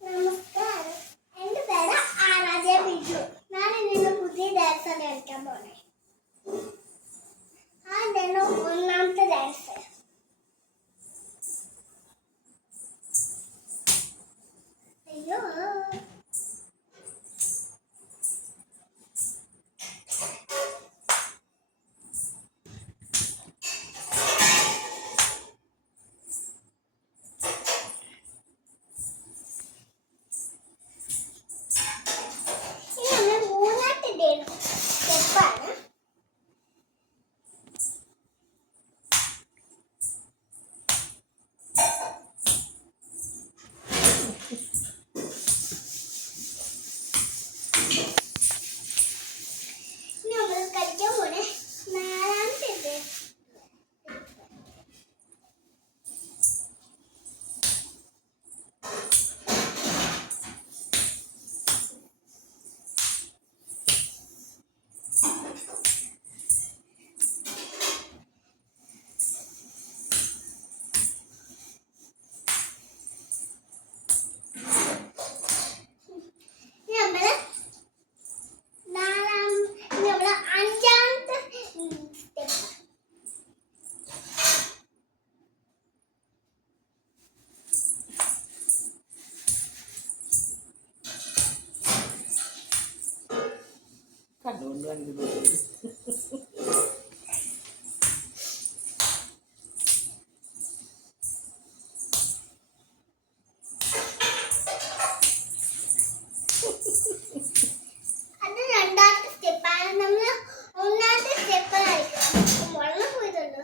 നമസ്കാരം, എന്റെ പേര് ആരാധ്യ ബിജു. ഞാൻ ഇന്ന് പുതിയ ഡാൻസ് കളിക്കാൻ പോണേ. അതാണ് ഒന്നാമത്തെ ഡാൻസ്. അയ്യോ, സ്റ്റെപ്പാണ്. നമ്മൾ കളിക്കാൻ പോണേ നാലാമത്തെ കണ്ടുകൊണ്ട് അത് രണ്ടാമത്തെ സ്റ്റെപ്പാണ്. നമ്മൾ ഒന്നാമത്തെ സ്റ്റെപ്പ് കളിക്കണം. വെള്ളം പോയതല്ലോ.